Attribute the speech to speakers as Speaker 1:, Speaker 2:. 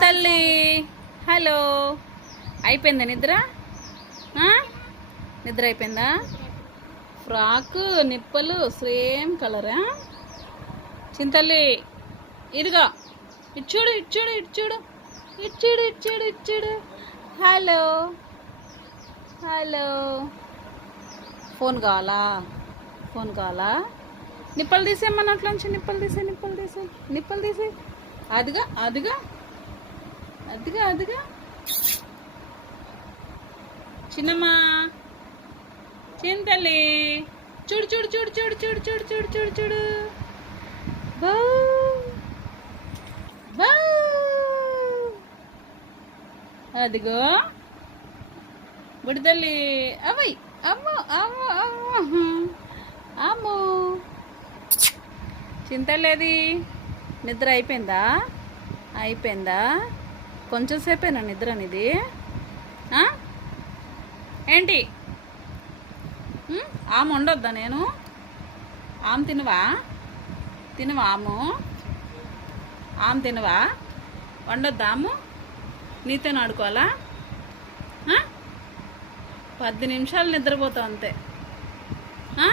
Speaker 1: తల్లి. హలో. అయిపోయిందా నిద్ర? నిద్ర అయిపోయిందా? ఫ్రాక్ నిప్పలు సేమ్ కలరా చింతల్లి ఇదిగో. ఇచ్చుడు ఇచ్చుడు ఇచ్చుడు ఇచ్చుడు ఇచ్చుడు ఇచ్చుడు హలో. హలో. ఫోన్ కావాలా? ఫోన్ కావాలా? నిప్పలు తీసేయమ్మా అట్లోంచి నిప్పలు తీసే నిప్పలు తీసే నిప్పలు తీసే అదిగా అదిగా. అదిగా అదిగా. చిన్నమ్మా. చింతలే చూడు చూడు చూడు చూడు చూడు చూడు చూడు చూడు చూడు. బౌ. బౌ. అదిగో. బుడితల్లి అవయ్. అమ్మో అమ్మో అమ్మో. అమ్మో. చింతలేది నిద్ర అయిపోయిందా? అయిపోయిందా? కొంచెం సేపేనా నిద్ర అనేది ఏంటి? ఆమె ఉండొద్దా నేను? ఆమె తినవా? తినవా ఆము? ఆమె తినవా? వండొద్దా ఆము? నీతో ఆడుకోవాలా? పది నిమిషాలు నిద్రపోతావు అంతే. ఆ?